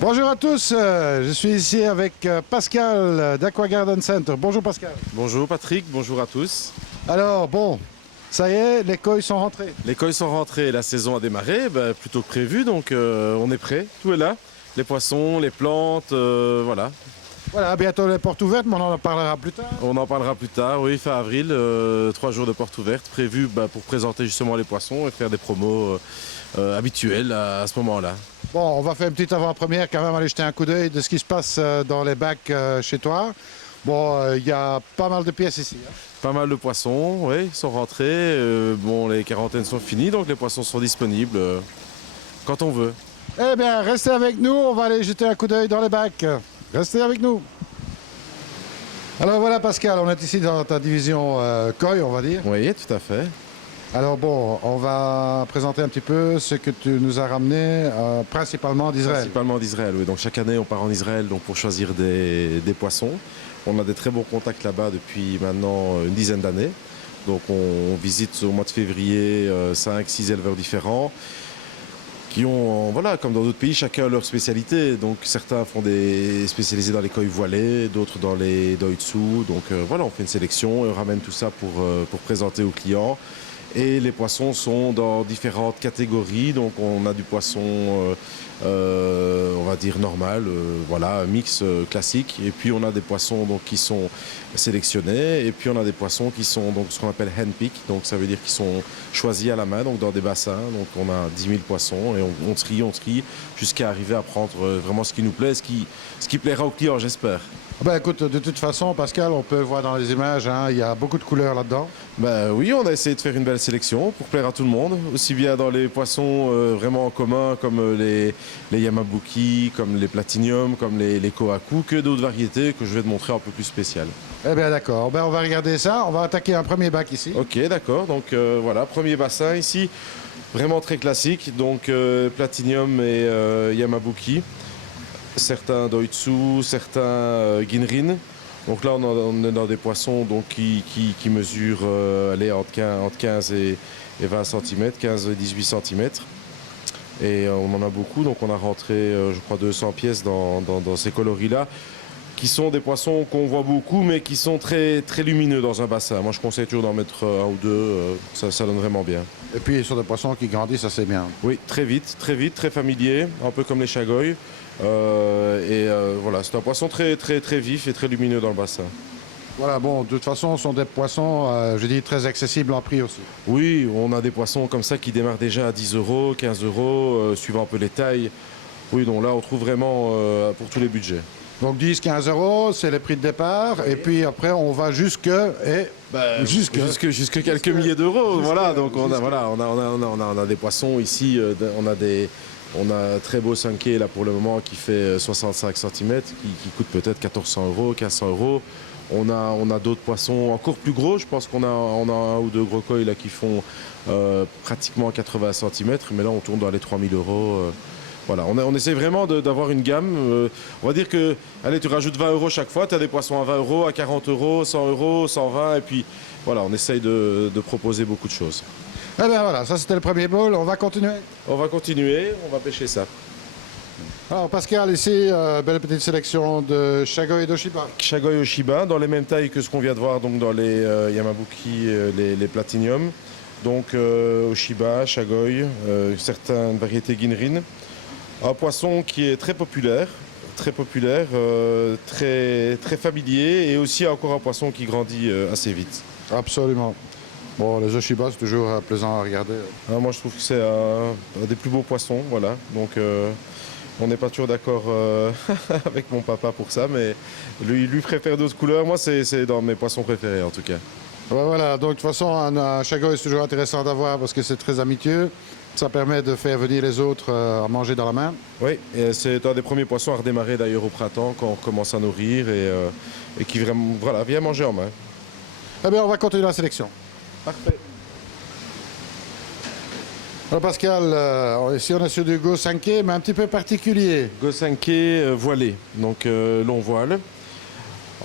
Bonjour à tous, je suis ici avec Pascal d'Aqua Garden Center. Bonjour Pascal. Bonjour Patrick, bonjour à tous. Alors bon, ça y est, les koi sont rentrés. Les koi sont rentrés, la saison a démarré, plutôt que prévu, donc on est prêt, tout est là. Les poissons, les plantes, voilà. Voilà, bientôt les portes ouvertes, mais on en parlera plus tard. On en parlera plus tard, oui, fin avril, 3 jours de portes ouvertes prévus pour présenter justement les poissons et faire des promos habituelles à ce moment-là. Bon, on va faire une petite avant-première quand même, aller jeter un coup d'œil de ce qui se passe dans les bacs chez toi. Bon, il y a pas mal de pièces ici. Hein. Pas mal de poissons, oui, sont rentrés. Bon, les quarantaines sont finies, donc les poissons sont disponibles quand on veut. Eh bien, restez avec nous, on va aller jeter un coup d'œil dans les bacs. Restez avec nous. Alors voilà Pascal, on est ici dans ta division koi, on va dire. Oui, tout à fait. Alors bon, on va présenter un petit peu ce que tu nous as ramené principalement d'Israël. Principalement d'Israël, oui. Donc chaque année, on part en Israël donc, pour choisir des poissons. On a des très bons contacts là-bas depuis maintenant une dizaine d'années. Donc on visite au mois de février 5-6 éleveurs différents qui ont, voilà, comme dans d'autres pays, chacun leur spécialité. Donc certains font des spécialisés dans les koi voilés, d'autres dans les doitsu. Donc voilà, on fait une sélection et on ramène tout ça pour présenter aux clients. Et les poissons sont dans différentes catégories. Donc on a du poisson, on va dire normal, voilà, mix classique. Et puis on a des poissons donc, qui sont sélectionnés. Et puis on a des poissons qui sont donc, ce qu'on appelle handpick. Donc ça veut dire qu'ils sont choisis à la main, donc dans des bassins. Donc on a 10 000 poissons et on trie jusqu'à arriver à prendre vraiment ce qui nous plaît, ce qui plaira aux clients, j'espère. Ben écoute, de toute façon, Pascal, on peut voir dans les images, hein, il y a beaucoup de couleurs là-dedans. Ben oui, on a essayé de faire une belle sélection pour plaire à tout le monde, aussi bien dans les poissons vraiment en commun comme les yamabuki, comme les platinium, comme les kohaku, que d'autres variétés que je vais te montrer un peu plus spéciales. Eh bien d'accord, ben, on va regarder ça, on va attaquer un premier bac ici. Ok, d'accord, donc voilà, premier bassin ici, vraiment très classique, donc platinium et yamabuki. Certains doitsu, certains ginrin. Donc là, on est dans des poissons donc, qui mesurent entre 15 et 20 cm, 15 et 18 cm. Et on en a beaucoup, donc on a rentré, je crois, 200 pièces dans ces coloris-là, qui sont des poissons qu'on voit beaucoup, mais qui sont très, très lumineux dans un bassin. Moi, je conseille toujours d'en mettre un ou deux, ça donne vraiment bien. Et puis, sur des poissons qui grandissent assez bien. Oui, très vite, très familier, un peu comme les chagoïs. Voilà, c'est un poisson très, très, très vif et très lumineux dans le bassin. Voilà, bon, de toute façon, ce sont des poissons, je dis, très accessibles en prix aussi. Oui, on a des poissons comme ça qui démarrent déjà à 10 €, 15 €, suivant un peu les tailles. Oui, donc là, on trouve vraiment pour tous les budgets. Donc 10-15 €, c'est les prix de départ. Oui. Et puis après, on va jusque quelques milliers d'euros. Voilà, donc on a des poissons ici. On a un très beau sunké là pour le moment qui fait 65 cm, qui coûte peut-être 1400 €, 1500 €. On a d'autres poissons encore plus gros. Je pense qu'on a un ou deux gros koi là qui font pratiquement 80 cm, mais là on tourne dans les 3000 €. Voilà, on essaie vraiment d'avoir une gamme. On va dire que, allez, tu rajoutes 20 € chaque fois, tu as des poissons à 20 €, à 40 €, 100 €, 120 €, et puis voilà, on essaye de proposer beaucoup de choses. Eh bien voilà, ça c'était le premier bowl, on va continuer. On va continuer, on va pêcher ça. Alors Pascal, ici, belle petite sélection de Shagoi et d'Oshiba. Shagoi et Oshiba, dans les mêmes tailles que ce qu'on vient de voir donc dans les Yamabuki, les Platinium. Donc Oshiba, Shagoi, certaines variétés Ginrin. Un poisson qui est très populaire, très familier et aussi encore un poisson qui grandit assez vite. Absolument. Bon, les Oshiba, c'est toujours plaisant à regarder. Ah, moi, je trouve que c'est un des plus beaux poissons, voilà. Donc, on n'est pas toujours d'accord avec mon papa pour ça, mais lui préfère d'autres couleurs. Moi, c'est dans mes poissons préférés, en tout cas. Ben voilà, donc de toute façon, un Shagoi, c'est toujours intéressant d'avoir parce que c'est très amitieux. Ça permet de faire venir les autres à manger dans la main. Oui, c'est un des premiers poissons à redémarrer d'ailleurs au printemps quand on commence à nourrir et qui vraiment, voilà, vient manger en main. Eh bien, on va continuer la sélection. Parfait. Alors Pascal, ici on est sur du Go-Sanke, mais un petit peu particulier. Go-Sanke voilé, donc long voile.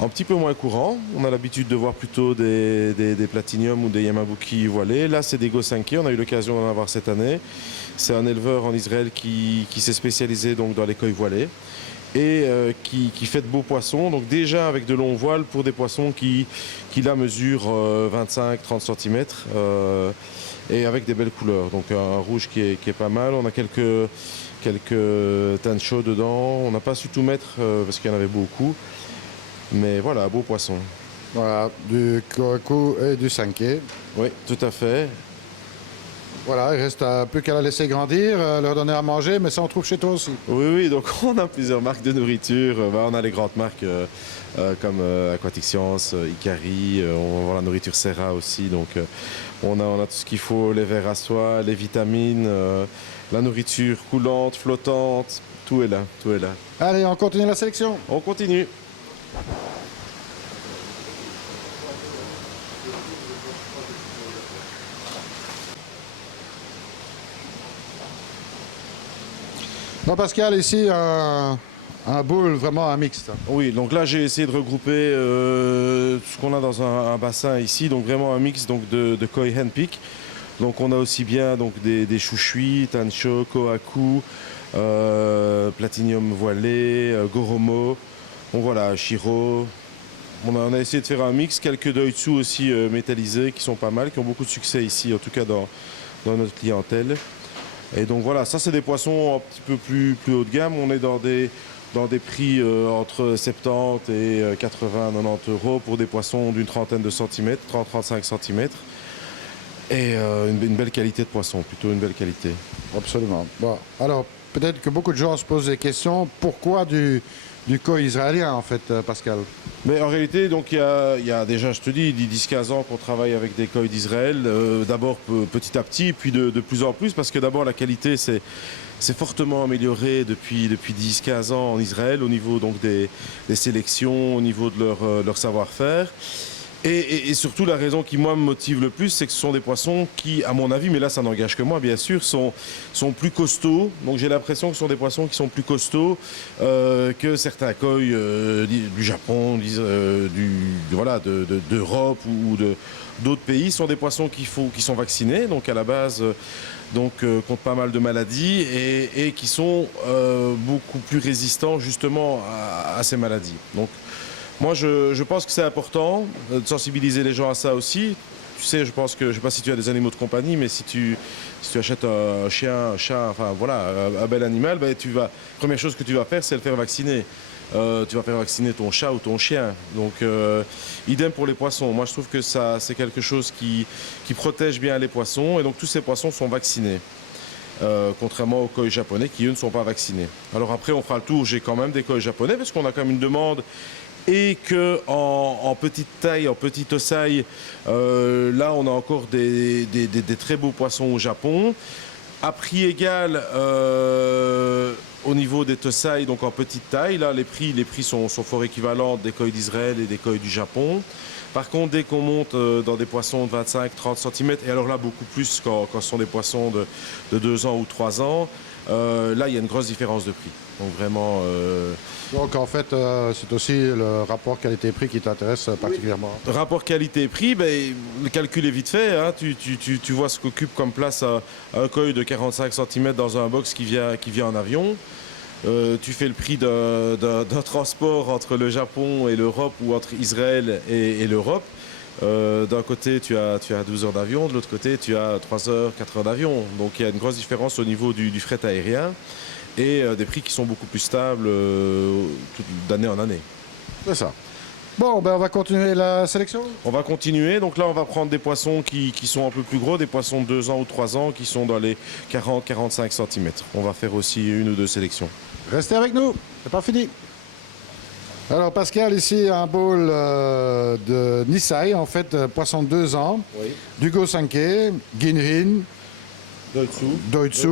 un petit peu moins courant. On a l'habitude de voir plutôt des platiniums ou des yamabuki voilés. Là, c'est des Gosanke. On a eu l'occasion d'en avoir cette année. C'est un éleveur en Israël qui s'est spécialisé donc, dans les koi voilés et qui fait de beaux poissons. Donc déjà avec de longs voiles pour des poissons qui là mesurent 25-30 cm et avec des belles couleurs. Donc un rouge qui est pas mal. On a quelques tancho dedans. On n'a pas su tout mettre parce qu'il y en avait beaucoup. Mais voilà, beau poisson. Voilà, du kohaku et du sanke. Oui, tout à fait. Voilà, il reste plus qu'à la laisser grandir, leur donner à manger, mais ça on trouve chez toi aussi. Oui, oui, donc on a plusieurs marques de nourriture. On a les grandes marques comme Aquatic Science, Ikari, on va voir la nourriture Serra aussi. Donc on a tout ce qu'il faut, les verres à soie, les vitamines, la nourriture coulante, flottante, tout est là, tout est là. Allez, on continue la sélection. On continue. Bon Pascal, ici un boule, vraiment un mixte. Oui, donc là j'ai essayé de regrouper ce qu'on a dans un bassin ici, donc vraiment un mix donc, de koi handpick. Donc on a aussi bien donc, des chouchui, tancho, kohaku, platinium voilé, goromo, bon voilà, shiro. On a essayé de faire un mix, quelques doitsu aussi métallisés qui sont pas mal, qui ont beaucoup de succès ici, en tout cas dans notre clientèle. Et donc voilà, ça c'est des poissons un petit peu plus haut de gamme. On est dans des prix entre 70 et 80-90 euros pour des poissons d'une trentaine de centimètres, 30-35 cm. Et une belle qualité de poisson, plutôt une belle qualité. Absolument. Bon, alors peut-être que beaucoup de gens se posent des questions. Pourquoi du koi israélien en fait, Pascal? Mais en réalité, donc il y a déjà, je te dis, 10-15 ans qu'on travaille avec des koi d'Israël. D'abord petit à petit, puis de plus en plus, parce que d'abord la qualité c'est fortement amélioré depuis 10-15 ans en Israël au niveau donc des sélections, au niveau de leur savoir-faire. Et surtout, la raison qui, moi, me motive le plus, c'est que ce sont des poissons qui, à mon avis, mais là, ça n'engage que moi, bien sûr, sont plus costauds. Donc, j'ai l'impression que ce sont des poissons qui sont plus costauds que certains koi du Japon, d'Europe ou d'autres pays. Ce sont des poissons qui sont vaccinés, donc à la base, contre pas mal de maladies et qui sont beaucoup plus résistants, justement, à ces maladies. Donc, moi, je pense que c'est important de sensibiliser les gens à ça aussi. Tu sais, je pense que, je ne sais pas si tu as des animaux de compagnie, mais si tu achètes un chien, un chat, enfin voilà, un bel animal, ben, première chose que tu vas faire, c'est le faire vacciner. Tu vas faire vacciner ton chat ou ton chien. Donc, idem pour les poissons. Moi, je trouve que ça, c'est quelque chose qui protège bien les poissons. Et donc, tous ces poissons sont vaccinés. Contrairement aux koi japonais qui, eux, ne sont pas vaccinés. Alors après, on fera le tour. J'ai quand même des koi japonais parce qu'on a quand même une demande. Et que en petite taille, en petite ossaille, là on a encore des très beaux poissons au Japon. À prix égal au niveau des tosai, donc en petite taille, là les prix sont fort équivalents des koi d'Israël et des koi du Japon. Par contre, dès qu'on monte dans des poissons de 25-30 cm, et alors là beaucoup plus quand ce sont des poissons de 2 ans ou 3 ans, là il y a une grosse différence de prix. Donc vraiment... Donc en fait, c'est aussi le rapport qualité-prix qui t'intéresse particulièrement. Oui. Rapport qualité-prix, ben, le calcul est vite fait. Hein. Tu vois ce qu'occupe comme place un koi de 45 cm dans un box qui vient en avion. Tu fais le prix d'un transport entre le Japon et l'Europe ou entre Israël et l'Europe. D'un côté, tu as 12 heures d'avion, de l'autre côté, tu as 3 heures, 4 heures d'avion. Donc il y a une grosse différence au niveau du fret aérien. Et des prix qui sont beaucoup plus stables d'année en année. C'est ça. Bon, ben on va continuer la sélection. On va continuer. Donc là, on va prendre des poissons qui sont un peu plus gros, des poissons de 2 ans ou 3 ans qui sont dans les 40-45 cm. On va faire aussi 1 ou 2 sélections. Restez avec nous, c'est pas fini. Alors Pascal, ici un bowl de Nisai, en fait, poisson de 2 ans, oui. Du Gosanke, Ginrin, Doitsu,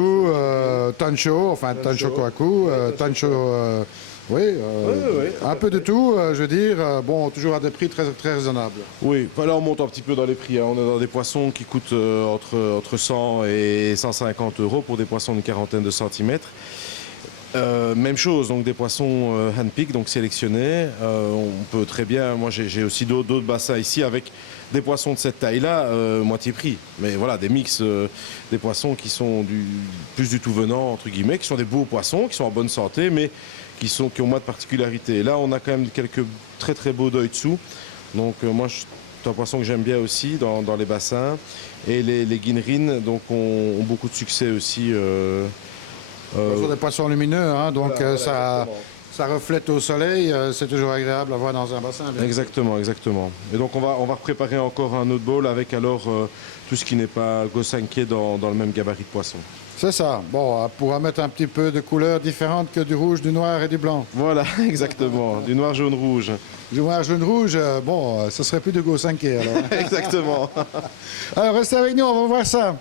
Tancho, enfin Tancho Kohaku, Tancho, oui, un peu de tout, je veux dire, bon, toujours à des prix très, très raisonnables. Oui, là on monte un petit peu dans les prix, hein. On est dans des poissons qui coûtent entre 100 et 150 euros pour des poissons d'une quarantaine de centimètres. Même chose, donc des poissons handpick, donc sélectionnés. On peut très bien, moi j'ai aussi d'autres bassins ici avec des poissons de cette taille-là, moitié prix. Mais voilà, des mix, des poissons qui sont plus du tout venant, entre guillemets, qui sont des beaux poissons, qui sont en bonne santé, mais qui ont moins de particularités. Et là, on a quand même quelques très très beaux doitsu. Donc moi, c'est un poisson que j'aime bien aussi dans les bassins. Et les ginrin, donc, ont beaucoup de succès aussi. Ce sont des poissons lumineux, hein, donc ça reflète au soleil, c'est toujours agréable à voir dans un bassin. Exactement, exactement. Et donc on va préparer encore un autre bowl avec alors tout ce qui n'est pas gosanké dans le même gabarit de poisson. C'est ça. Bon, on pourra mettre un petit peu de couleurs différentes que du rouge, du noir et du blanc. Voilà, exactement. Du noir, jaune, rouge. Du noir, jaune, rouge, bon, ce serait plus de gosanké alors. Exactement. Alors restez avec nous, on va voir ça.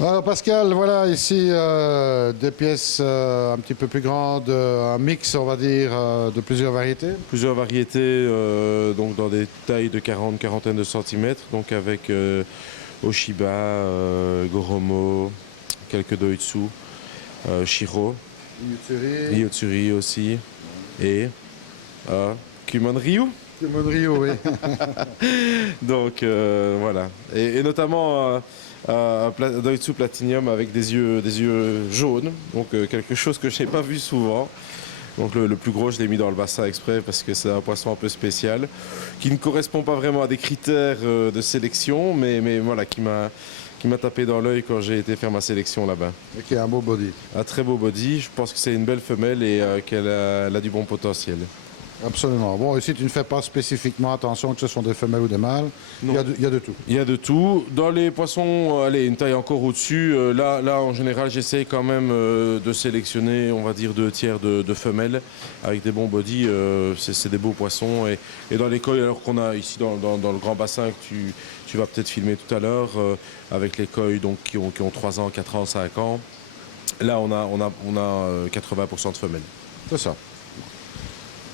Alors Pascal, voilà ici des pièces un petit peu plus grandes, un mix on va dire de plusieurs variétés. Plusieurs variétés donc dans des tailles de quarantaine de centimètres, donc avec Oshiba, Goromo, quelques Doitsu, Shiro, Yotsuri aussi et Kumon Ryu. Kumon Ryu, oui. Donc voilà, et notamment Doitsu Platinum avec des yeux jaunes, donc quelque chose que je n'ai pas vu souvent. Donc le plus gros, je l'ai mis dans le bassin exprès parce que c'est un poisson un peu spécial, qui ne correspond pas vraiment à des critères de sélection, mais voilà, qui m'a tapé dans l'œil quand j'ai été faire ma sélection là-bas. Et qui a un beau body. Un très beau body, je pense que c'est une belle femelle et qu'elle a du bon potentiel. Absolument. Bon, ici, tu ne fais pas spécifiquement attention que ce sont des femelles ou des mâles. Il y a de tout. Il y a de tout. Dans les poissons, allez, une taille encore au-dessus, là, en général, j'essaie quand même de sélectionner, on va dire, 2/3 de femelles avec des bons bodies. C'est des beaux poissons. Et dans les koi, alors qu'on a ici dans le grand bassin que tu vas peut-être filmer tout à l'heure, avec les koi donc, qui ont 3 ans, 4 ans, 5 ans, là, on a 80% de femelles. C'est ça.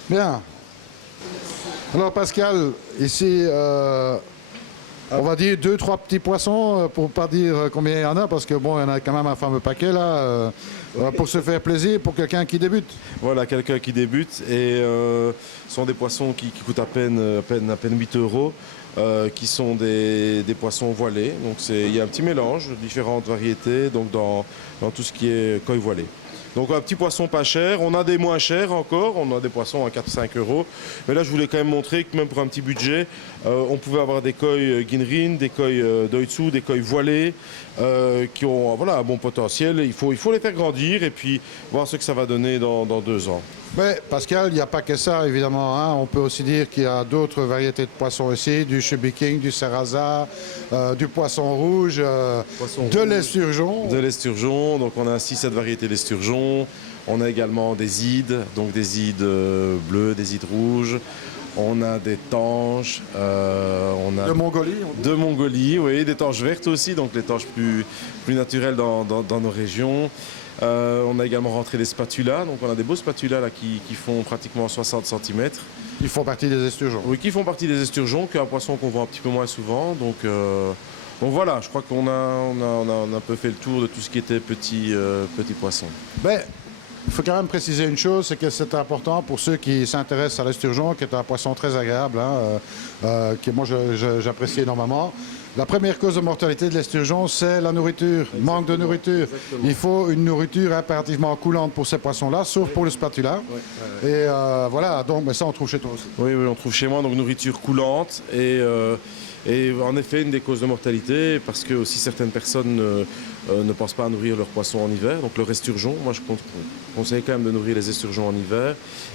Bien. Alors Pascal, ici, on va dire 2-3 petits poissons, pour pas dire combien il y en a, parce que bon, il y en a quand même un fameux paquet là, pour se faire plaisir, pour quelqu'un qui débute. Voilà, quelqu'un qui débute, et ce sont des poissons qui coûtent à peine 8 €, qui sont des poissons voilés. Donc il y a un petit mélange de différentes variétés donc dans tout ce qui est koi voilé. Donc un petit poisson pas cher, on a des moins chers encore, on a des poissons à 4-5 €. Mais là je voulais quand même montrer que même pour un petit budget, on pouvait avoir des koi ginrin, des koi doitsu, des koi voilés, qui ont voilà, un bon potentiel. Il faut les faire grandir et puis voir ce que ça va donner dans 2 ans. Mais Pascal, il n'y a pas que ça évidemment, hein. On peut aussi dire qu'il y a d'autres variétés de poissons ici, du chebiking, du sarrasin, du poisson rouge, de l'esturgeon. De l'esturgeon, donc on a 6-7 variétés d'esturgeon. On a également des ides, donc des ides bleues, des ides rouges. On a des tanches, on a de Mongolie. De Mongolie, oui, des tanches vertes aussi, donc les tanches plus naturelles dans nos régions. On a également rentré des spatulas, donc on a des beaux spatulas là, qui font pratiquement 60 cm. Ils font partie des esturgeons. Oui, qui font partie des esturgeons, qui est un poisson qu'on voit un petit peu moins souvent. Donc voilà, je crois qu'on a un peu fait le tour de tout ce qui était petits poissons. Ben, il faut quand même préciser une chose, c'est que c'est important pour ceux qui s'intéressent à l'esturgeon, qui est un poisson très agréable, hein, que moi j'apprécie énormément. La première cause de mortalité de l'esturgeon, c'est la nourriture, manque de nourriture. Exactement. Il faut une nourriture impérativement coulante pour ces poissons-là, sauf pour le spatula. Et voilà, donc mais ça on trouve chez toi aussi. Oui, on trouve chez moi, donc nourriture coulante et en effet une des causes de mortalité, parce que aussi certaines personnes ne pensent pas à nourrir leurs poissons en hiver, donc leur esturgeon. Moi je conseille quand même de nourrir les esturgeons en hiver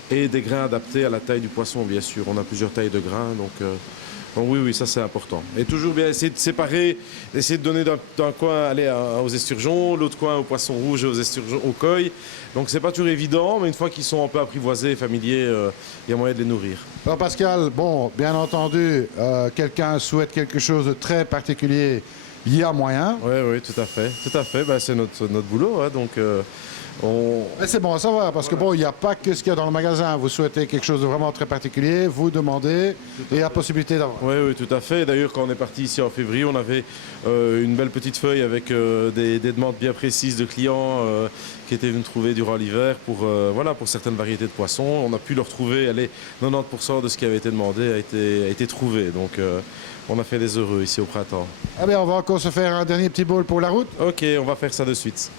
et des grains adaptés à la taille du poisson, bien sûr. On a plusieurs tailles de grains, donc oui, ça c'est important. Et toujours bien essayer de séparer, essayer de donner d'un coin aux esturgeons, l'autre coin aux poissons rouges et aux esturgeons, aux koi. Donc c'est pas toujours évident, mais une fois qu'ils sont un peu apprivoisés et familiers, il y a moyen de les nourrir. Alors Pascal, bon, bien entendu, quelqu'un souhaite quelque chose de très particulier il y a moyen. Oui, oui, tout à fait. Tout à fait. Bah, c'est notre boulot. Hein, donc, Mais c'est bon à savoir, parce que bon, il n'y a pas que ce qu'il y a dans le magasin. Vous souhaitez quelque chose de vraiment très particulier, vous demandez, et il y a possibilité d'avoir. Oui, oui, tout à fait. D'ailleurs, quand on est parti ici en février, on avait une belle petite feuille avec des demandes bien précises de clients qui étaient venus trouver durant l'hiver pour certaines variétés de poissons. On a pu le retrouver. Allez, 90% de ce qui avait été demandé a été trouvé. Donc, on a fait des heureux ici au printemps. Ah bien, on va encore se faire un dernier petit bol pour la route. Ok, on va faire ça de suite.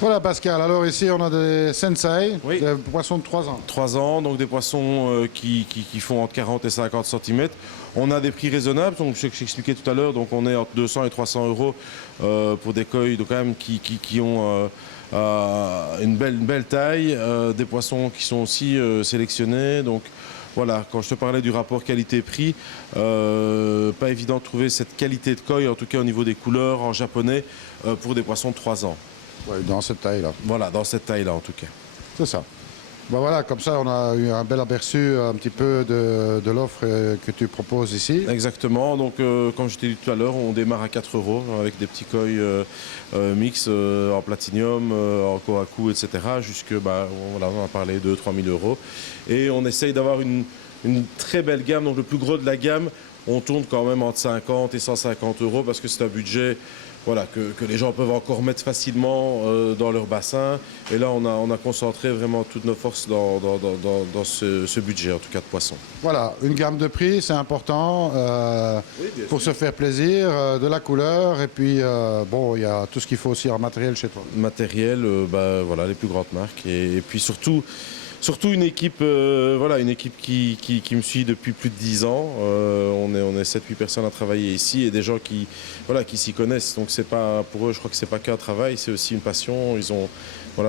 Voilà Pascal, alors ici on a des sensei, Oui. des poissons de 3 ans. 3 ans, donc des poissons qui font entre 40 et 50 cm. On a des prix raisonnables, donc ce que j'expliquais tout à l'heure, donc on est entre 200 et 300 euros pour des koi donc quand même qui ont une belle taille, des poissons qui sont aussi sélectionnés. Donc voilà, quand je te parlais du rapport qualité-prix, pas évident de trouver cette qualité de koi, en tout cas au niveau des couleurs en japonais, pour des poissons de 3 ans. Ouais, dans cette taille-là. Voilà, dans cette taille-là en tout cas. C'est ça. Ben voilà, comme ça on a eu un bel aperçu un petit peu de l'offre que tu proposes ici. Exactement, donc comme je t'ai dit tout à l'heure, on démarre à 4 euros avec des petits koi mix en platinium, en kohaku, etc. Jusque, voilà, on a parlé de 3 000 euros. Et on essaye d'avoir une très belle gamme, donc le plus gros de la gamme, on tourne quand même entre 50 et 150 euros parce que c'est un budget voilà, que les gens peuvent encore mettre facilement dans leur bassin. Et là, on a concentré vraiment toutes nos forces dans ce budget, en tout cas de poissons. Voilà, une gamme de prix, c'est important Oui, pour se faire plaisir, de la couleur, et puis bon, il y a tout ce qu'il faut aussi en matériel chez toi. Matériel, voilà, les plus grandes marques. Et puis surtout une équipe, une équipe qui me suit depuis plus de 10 ans. On est 7-8 personnes à travailler ici et des gens qui s'y connaissent. Donc c'est pas, pour eux, je crois que c'est pas qu'un travail, c'est aussi une passion. Ils ont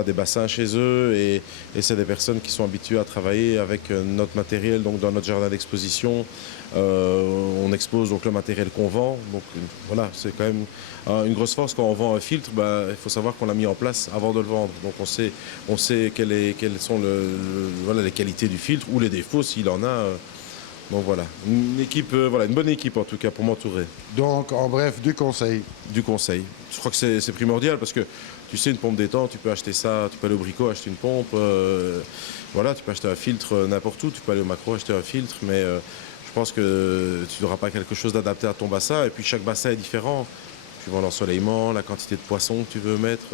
des bassins chez eux et c'est des personnes qui sont habituées à travailler avec notre matériel, donc dans notre jardin d'exposition. On expose donc le matériel qu'on vend. Donc voilà, c'est quand même une grosse force quand on vend un filtre. Il faut savoir qu'on l'a mis en place avant de le vendre. Donc on sait quelles sont les qualités du filtre ou les défauts s'il en a. Donc voilà, une équipe, une bonne équipe en tout cas pour m'entourer. Donc en bref, du conseil. Du conseil. Je crois que c'est primordial parce que tu sais, une pompe d'étang, tu peux acheter ça, tu peux aller au Brico acheter une pompe. Tu peux acheter un filtre n'importe où, tu peux aller au Macro acheter un filtre, mais je pense que tu n'auras pas quelque chose d'adapté à ton bassin. Et puis chaque bassin est différent. Tu vois l'ensoleillement, la quantité de poissons que tu veux mettre.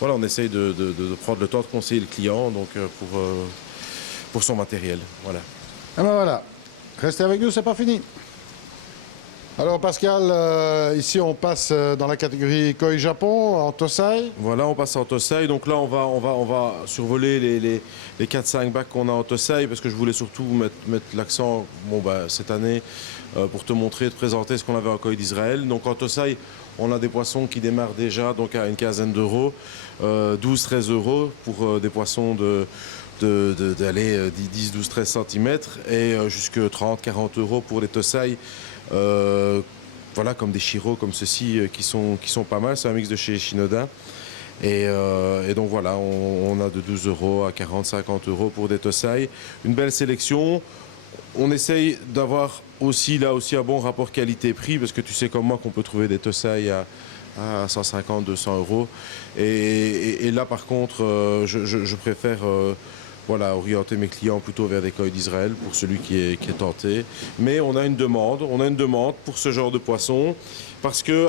On essaye de prendre le temps de conseiller le client pour son matériel. Voilà. Et ben voilà, restez avec nous, c'est pas fini. Alors Pascal, ici on passe dans la catégorie Koi Japon, en Tosai. Voilà, on passe en Tosai. Donc là, on va survoler les 4-5 bacs qu'on a en Tosai parce que je voulais surtout mettre l'accent cette année pour te montrer, te présenter ce qu'on avait en Koi d'Israël. Donc en Tosai, on a des poissons qui démarrent déjà donc à une quinzaine d'euros, 12-13 euros pour des poissons d'aller 10, 12, 13 cm et jusque 30-40 euros pour les Tosai. Comme des Shiro comme ceux-ci qui sont pas mal. C'est un mix de chez Shinoda. Et donc voilà, on a de 12 euros à 40-50 euros pour des Tosai. Une belle sélection. On essaye d'avoir aussi un bon rapport qualité-prix parce que tu sais comme moi qu'on peut trouver des Tosai à 150-200 euros. Et là par contre, je préfère orienter mes clients plutôt vers des koi d'Israël pour celui qui est tenté. Mais on a une demande pour ce genre de poisson parce que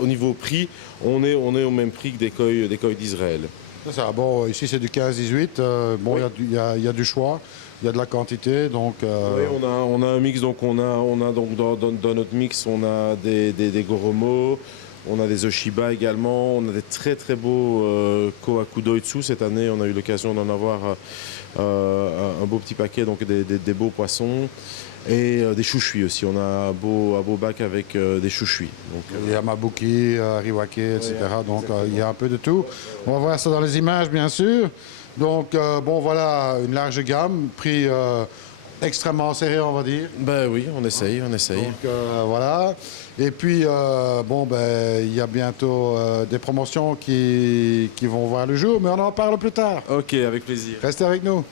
au niveau prix, on est au même prix que des koi d'Israël. C'est ça, bon, ici c'est du 15-18, bon, il y a du choix, il y a de la quantité, donc... Oui, on a un mix, donc on a donc dans notre mix, on a des Goromo. On a des Oshiba également, on a des très très beaux Kohaku Doitsu. Cette année, on a eu l'occasion d'en avoir un beau petit paquet, donc des beaux poissons. Et des chouchui aussi, on a un beau bac avec des chouchui. Il y a Mabuki, Riwake, etc. Donc il y a un peu de tout. On va voir ça dans les images, bien sûr. Donc voilà, une large gamme, prix extrêmement serré, on va dire. Ben oui, on essaye. Donc voilà. Et puis, il y a bientôt des promotions qui vont voir le jour, mais on en parle plus tard. Ok, avec plaisir. Restez avec nous.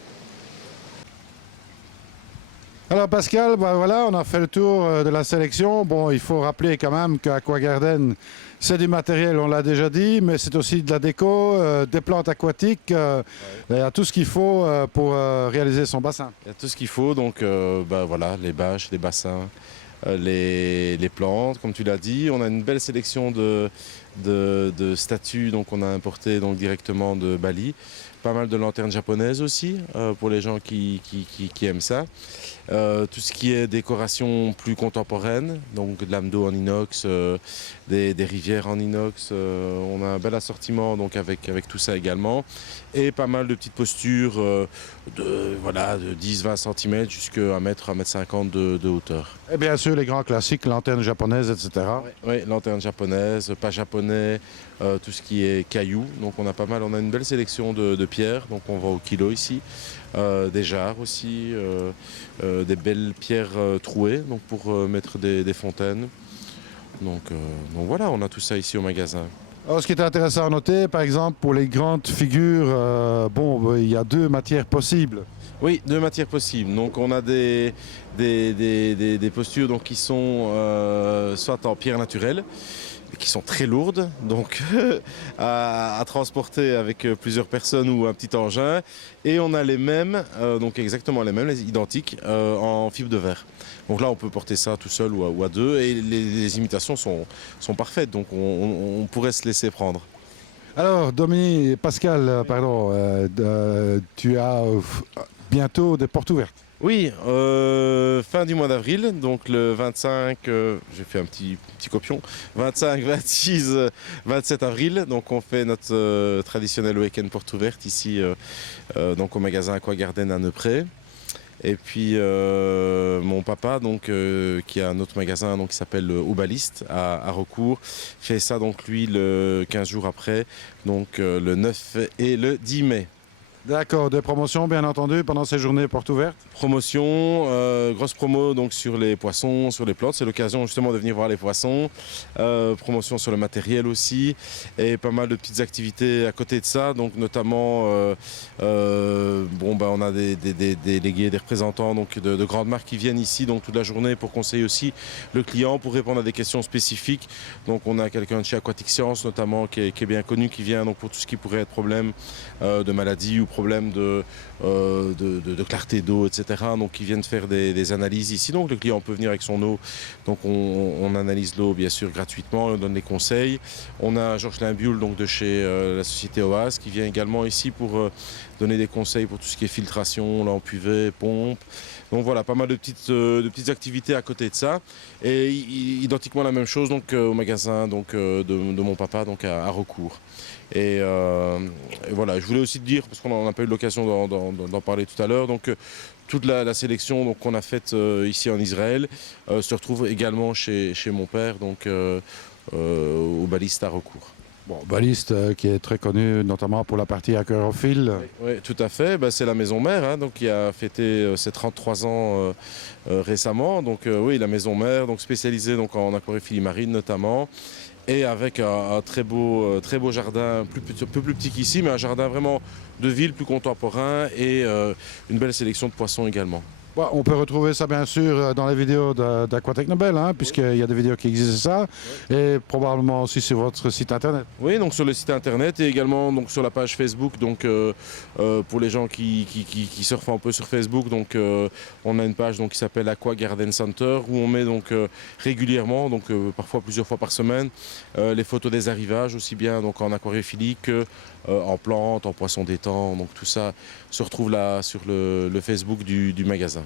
Alors Pascal, ben voilà, on a fait le tour de la sélection. Bon, il faut rappeler quand même qu'Aqua-Garden, c'est du matériel, on l'a déjà dit, mais c'est aussi de la déco, des plantes aquatiques, il y a tout ce qu'il faut pour réaliser son bassin. Il y a tout ce qu'il faut, donc voilà, les bâches, les bassins, les plantes, comme tu l'as dit. On a une belle sélection de statues, donc on a importé donc, directement de Bali. Pas mal de lanternes japonaises aussi, pour les gens qui aiment ça. Tout ce qui est décoration plus contemporaine, donc de lames d'eau en inox, des rivières en inox. On a un bel assortiment donc avec tout ça également. Et pas mal de petites postures de 10-20 cm jusqu'à 1 m, 1 m 50 de hauteur. Et bien sûr, les grands classiques, lanternes japonaises, etc. Oui, lanternes japonaises, pas japonais, tout ce qui est cailloux. Donc on a une belle sélection de pierres, donc on va au kilo ici. Des jarres aussi, des belles pierres trouées donc pour mettre des fontaines. Donc voilà, on a tout ça ici au magasin. Alors, ce qui est intéressant à noter, par exemple, pour les grandes figures, il y a 2 matières possibles. Oui, 2 matières possibles. Donc on a des postures donc, qui sont soit en pierre naturelle, qui sont très lourdes, donc à transporter avec plusieurs personnes ou un petit engin. Et on a les mêmes, donc exactement les mêmes, les identiques, en fibre de verre. Donc là, on peut porter ça tout seul ou à 2, et les imitations sont parfaites, donc on pourrait se laisser prendre. Alors, Pascal, tu as bientôt des portes ouvertes. Oui, fin du mois d'avril, donc le 25, j'ai fait un petit copion, 25, 26, 27 avril, donc on fait notre traditionnel week-end porte ouverte ici donc au magasin Aqua-Garden à Neupré. Et puis mon papa, donc, qui a un autre magasin donc, qui s'appelle Aubaliste à Recourt, fait ça donc lui le 15 jours après, donc le 9 et le 10 mai. D'accord, des promotions bien entendu pendant ces journées portes ouvertes. Promotion, grosse promo donc sur les poissons, sur les plantes, c'est l'occasion justement de venir voir les poissons. Promotion sur le matériel aussi, et pas mal de petites activités à côté de ça, donc notamment on a des délégués, des représentants donc, de grandes marques qui viennent ici donc toute la journée pour conseiller aussi le client, pour répondre à des questions spécifiques. Donc on a quelqu'un de chez Aquatic Science notamment qui est bien connu, qui vient donc, pour tout ce qui pourrait être problème de maladie ou problème de clarté d'eau, etc. Donc ils viennent faire des analyses ici. Donc le client peut venir avec son eau. Donc on analyse l'eau bien sûr gratuitement, on donne des conseils. On a Georges Limbiul donc de chez la société OAS qui vient également ici pour donner des conseils pour tout ce qui est filtration, lampe UV, pompe. Donc voilà, pas mal de petites activités à côté de ça. Et identiquement la même chose donc, au magasin donc, de mon papa donc à Recourt. Et voilà, je voulais aussi te dire, parce qu'on n'a pas eu l'occasion d'en parler tout à l'heure, donc toute la sélection qu'on a faite ici en Israël se retrouve également chez mon père, donc au Baliste à Recourt. Bon, Baliste qui est très connu notamment pour la partie aquarophile. Oui, tout à fait. C'est la maison mère hein, donc, qui a fêté ses 33 ans récemment. Donc oui, la maison mère, donc, spécialisée donc, en aquarophilie marine notamment. Et avec un très beau jardin, un peu plus petit qu'ici, mais un jardin vraiment de ville, plus contemporain, et une belle sélection de poissons également. Bon, on peut retrouver ça bien sûr dans les vidéos d'Aquatechnobel, hein, puisqu'il y a des vidéos qui existent ça, et probablement aussi sur votre site internet. Oui, donc sur le site internet et également donc, sur la page Facebook, donc, pour les gens qui surfent un peu sur Facebook, donc, on a une page donc, qui s'appelle Aqua Garden Center, où on met donc, régulièrement, donc, parfois plusieurs fois par semaine, les photos des arrivages, aussi bien donc, en aquariophilie que en plantes, en poissons d'étang, donc tout ça se retrouve là sur le Facebook du magasin.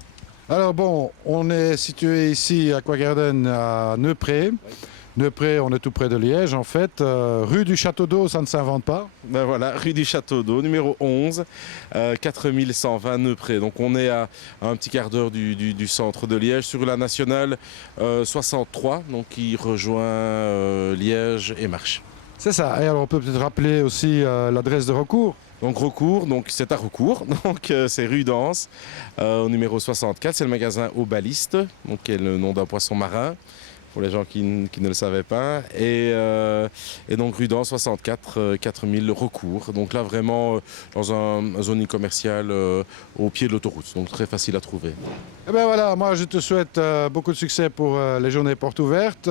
Alors bon, on est situé ici à Aqua-Garden à Neupré. Neupré, on est tout près de Liège en fait. Rue du Château d'Eau, ça ne s'invente pas. Ben voilà, rue du Château d'Eau, numéro 11, 4120 Neupré. Donc on est à un petit quart d'heure du centre de Liège, sur la nationale 63, donc qui rejoint Liège et Marche. C'est ça. Et alors on peut peut-être rappeler aussi l'adresse de Recourt. Donc Recourt, donc c'est à Recourt, donc c'est rue d'Anse, au numéro 64, c'est le magasin Aubaliste, donc qui est le nom d'un poisson marin. pour les gens qui ne le savaient pas. Et donc rue d'An 64, 4000 recours. Donc là vraiment dans un zoning commercial au pied de l'autoroute, donc très facile à trouver. Eh ben voilà, moi je te souhaite beaucoup de succès pour les journées portes ouvertes.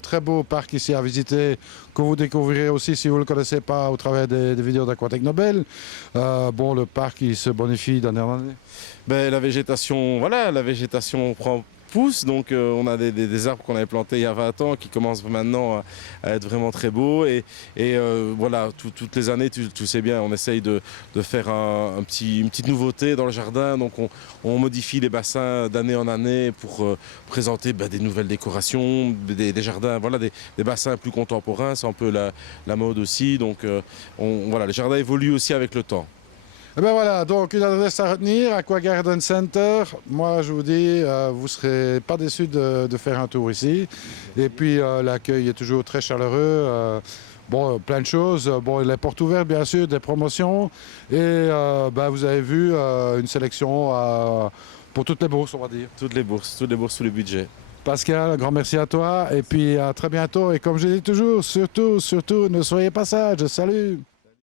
Très beau parc ici à visiter, que vous découvrirez aussi si vous ne le connaissez pas au travers des vidéos d'Aquatech Nobel. Le parc il se bonifie d'année en année. Ben, la végétation prend pousse, donc on a des arbres qu'on avait plantés il y a 20 ans qui commencent maintenant à être vraiment très beaux et voilà, toutes les années, tu sais bien, on essaye de faire une petite nouveauté dans le jardin, donc on modifie les bassins d'année en année pour présenter des nouvelles décorations, des jardins, voilà, des bassins plus contemporains, c'est un peu la mode aussi, donc voilà, les jardins évoluent aussi avec le temps. Eh ben voilà, donc une adresse à retenir, Aqua Garden Center. Moi, je vous dis, vous ne serez pas déçus de faire un tour ici. Et puis, l'accueil est toujours très chaleureux. Plein de choses. Les portes ouvertes, bien sûr, des promotions. Et vous avez vu une sélection pour toutes les bourses, on va dire. Toutes les bourses, tous les budgets. Pascal, un grand merci à toi. Et puis, à très bientôt. Et comme je dis toujours, surtout, ne soyez pas sages. Salut!